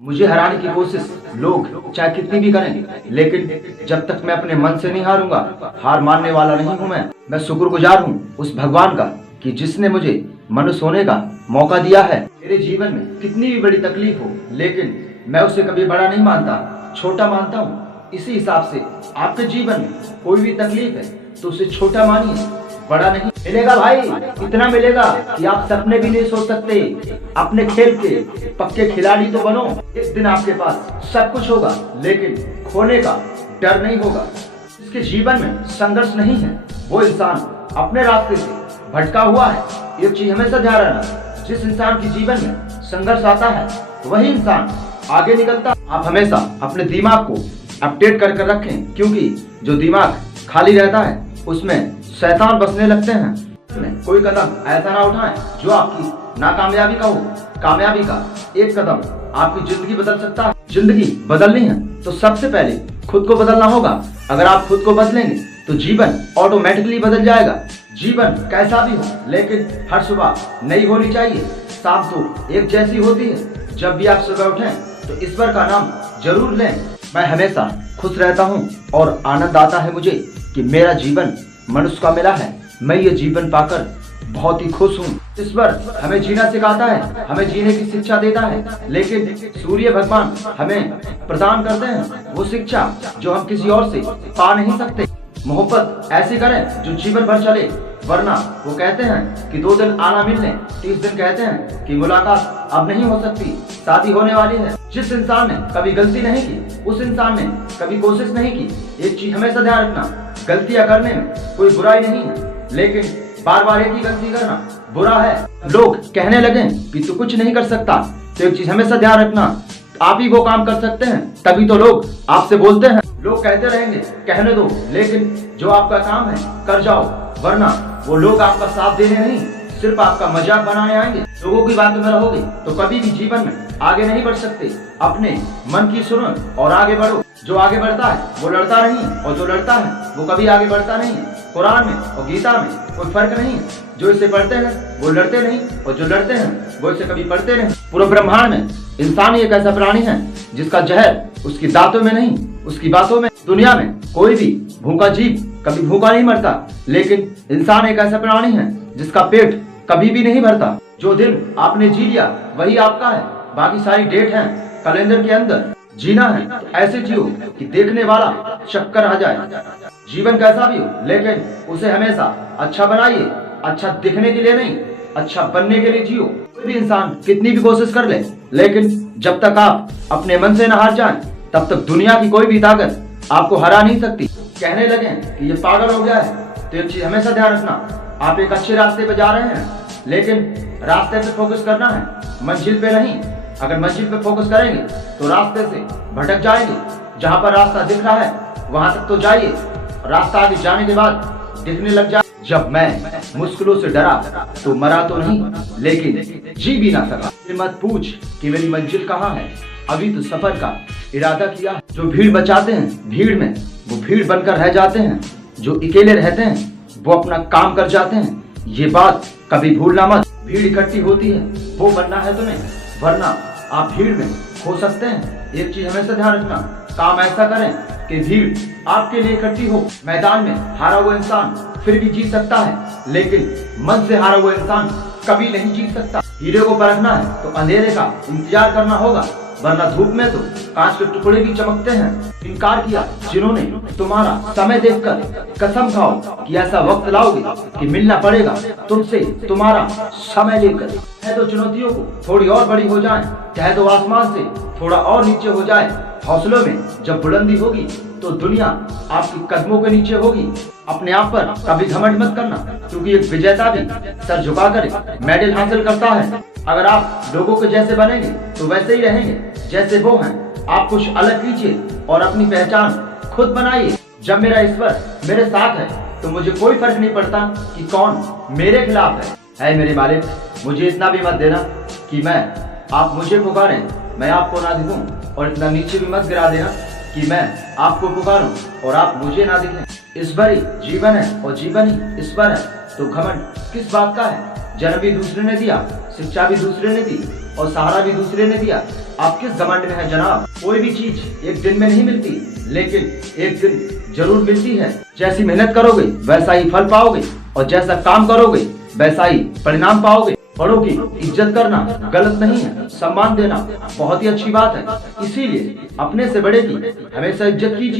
मुझे हराने की कोशिश लोग चाहे कितनी भी करें, लेकिन जब तक मैं अपने मन से नहीं हारूंगा, हार मानने वाला नहीं हूं मैं शुक्रगुजार हूं उस भगवान का कि जिसने मुझे मनुष्य होने का मौका दिया है। मेरे जीवन में कितनी भी बड़ी तकलीफ हो, लेकिन मैं उसे कभी बड़ा नहीं मानता, छोटा मानता हूँ। इसी हिसाब से आपके जीवन में कोई भी तकलीफ है तो उसे छोटा मानिए, बड़ा नहीं। मिलेगा भाई, इतना मिलेगा कि आप सपने भी नहीं सोच सकते। अपने खेल के पक्के खिलाड़ी तो बनो। एक दिन आपके पास सब कुछ होगा, लेकिन खोने का डर नहीं होगा। जिसके जीवन में संघर्ष नहीं है वो इंसान अपने रास्ते से भटका हुआ है। एक चीज हमेशा ध्यान रखना, जिस इंसान के जीवन में संघर्ष आता है वही इंसान आगे निकलता है। आप हमेशा अपने दिमाग को अपडेट कर कर रखें, क्योंकि जो दिमाग खाली रहता है उसमें शैतान बसने लगते हैं। कोई कदम ऐसा ना उठाएं जो आपकी नाकामयाबी का हो। कामयाबी का एक कदम आपकी जिंदगी बदल सकता है। जिंदगी बदलनी है तो सबसे पहले खुद को बदलना होगा। अगर आप खुद को बदलेंगे तो जीवन ऑटोमेटिकली बदल जाएगा। जीवन कैसा भी हो, लेकिन हर सुबह नई होनी चाहिए। शाम तो एक जैसी होती है। जब भी आप सुबह उठें तो ईश्वर का नाम जरूर लें। मैं हमेशा खुश रहता हूँ और आनंद आता है मुझे कि मेरा जीवन मनुष्य का मिला है। मैं ये जीवन पाकर बहुत ही खुश हूँ। ईश्वर हमें जीना सिखाता है, हमें जीने की शिक्षा देता है, लेकिन सूर्य भगवान हमें प्रदान करते हैं वो शिक्षा जो हम किसी और से पा नहीं सकते। मोहब्बत ऐसी करें जो जीवन भर चले, वरना वो कहते हैं कि 2 दिन आना मिलने, 30 दिन कहते हैं कि मुलाकात अब नहीं हो सकती, शादी होने वाली है। जिस इंसान ने कभी गलती नहीं की, उस इंसान ने कभी कोशिश नहीं की। एक चीज हमेशा ध्यान रखना, गलतियां करने में कोई बुराई नहीं है, लेकिन बार बार एक ही गलती करना बुरा है। लोग कहने लगे कि तू कुछ नहीं कर सकता, तो एक चीज हमेशा ध्यान रखना, आप ही वो काम कर सकते हैं, तभी तो लोग आपसे बोलते हैं। लोग कहते रहेंगे कहने दो, लेकिन जो आपका काम है कर जाओ, वरना वो लोग आपका साथ देने नहीं, सिर्फ आपका मजाक बनाने आएंगे। लोगों की बातों में रहोगे तो कभी भी जीवन में आगे नहीं बढ़ सकते। अपने मन की सुनो और आगे बढ़ो। जो आगे बढ़ता है वो लड़ता नहीं, और जो लड़ता है वो कभी आगे बढ़ता नहीं है। कुरान में और गीता में कोई फर्क नहीं है। जो इसे पढ़ते हैं वो लड़ते नहीं, और जो लड़ते हैं वो इसे कभी पढ़ते नहीं। पूरे ब्रह्मांड में इंसान ही एक ऐसा प्राणी है जिसका जहर उसकी दांतों में नहीं, उसकी बातों में। दुनिया में कोई भी भूखा जीव कभी भूखा नहीं मरता, लेकिन इंसान एक ऐसा प्राणी है जिसका पेट कभी भी नहीं भरता। जो दिन आपने जी लिया वही आपका है, बाकी सारी डेट है कैलेंडर के अंदर। जीना है तो ऐसे जियो कि देखने वाला चक्कर आ जाए। जीवन कैसा भी हो, लेकिन उसे हमेशा अच्छा बनाइए। अच्छा दिखने के लिए नहीं, अच्छा बनने के लिए जियो। कोई भी इंसान कितनी भी कोशिश कर ले, लेकिन जब तक आप अपने मन से न हार जाएं, तब तक दुनिया की कोई भी ताकत आपको हरा नहीं सकती। कहने लगे कि ये पागल हो गया है, तो एक चीज हमेशा ध्यान रखना, आप एक अच्छे रास्ते पे जा रहे हैं, लेकिन रास्ते पे फोकस करना है, मंजिल पे नहीं। अगर मंजिल पे फोकस करेंगे तो रास्ते से भटक जाएंगे। जहाँ पर रास्ता दिख रहा है वहां तक तो जाइए, रास्ता आगे जाने के बाद दिखने लग जाए। जब मैं मुश्किलों से डरा तो मरा तो नहीं, लेकिन जी भी ना सका। मत पूछ कि मेरी मंजिल कहाँ है, अभी तो सफर का इरादा किया। जो भीड़ बचाते हैं भीड़ में वो भीड़ बनकर रह जाते हैं, जो अकेले रहते हैं वो अपना काम कर जाते हैं। ये बात कभी भूलना मत। भीड़ इकट्ठी होती है वो बनना है तुम्हें, वरना आप भीड़ में खो सकते हैं। एक चीज हमेशा ध्यान रखना, काम ऐसा करें कि भीड़ आपके लिए इकट्ठी हो। मैदान में हारा हुआ इंसान फिर भी जीत सकता है, लेकिन मन से हारा हुआ इंसान कभी नहीं जीत सकता। हीरे को परखना है तो अंधेरे का इंतजार करना होगा, वरना धूप में तो कांच के टुकड़े भी चमकते हैं। इनकार किया जिन्होंने तुम्हारा समय देखकर, कसम खाओ कि ऐसा वक्त लाओगे कि मिलना पड़ेगा तुमसे तुम्हारा समय लेकर। चाहे तो चुनौतियों को थोड़ी और बड़ी हो जाए, चाहे तो आसमान से थोड़ा और नीचे हो जाए, हौसलों में जब बुलंदी होगी तो दुनिया आपके कदमों के नीचे होगी। अपने आप पर कभी घमंड मत करना, क्योंकि एक विजेता भी सर झुकाकर मेडल हासिल करता है। अगर आप लोगों के जैसे बनेंगे तो वैसे ही रहेंगे जैसे वो हैं। आप कुछ अलग कीजिए और अपनी पहचान खुद बनाइए। जब मेरा ईश्वर मेरे साथ है तो मुझे कोई फर्क नहीं पड़ता कि कौन मेरे खिलाफ है। मेरे मालिक, मुझे इतना भी मत देना कि आप मुझे पुकारें मैं आपको ना दिखूं, और इतना नीचे भी मत गिरा देना कि मैं आपको पुकारूं और आप मुझे ना दिखें। ईश्वर ही जीवन है और जीवन ही ईश्वर है, तो घमंड किस बात का है। जन्म भी दूसरे ने दिया, शिक्षा भी दूसरे ने दी, और सहारा भी दूसरे ने दिया, आप किस घमंड में हैं जनाब? कोई भी चीज एक दिन में नहीं मिलती, लेकिन एक दिन जरूर मिलती है। जैसी मेहनत करोगे वैसा ही फल पाओगे, और जैसा काम करोगे वैसा ही परिणाम पाओगे। बड़ों की इज्जत करना गलत नहीं है, सम्मान देना बहुत ही अच्छी बात है। इसीलिए अपने से बड़े की हमेशा इज्जत कीजिए।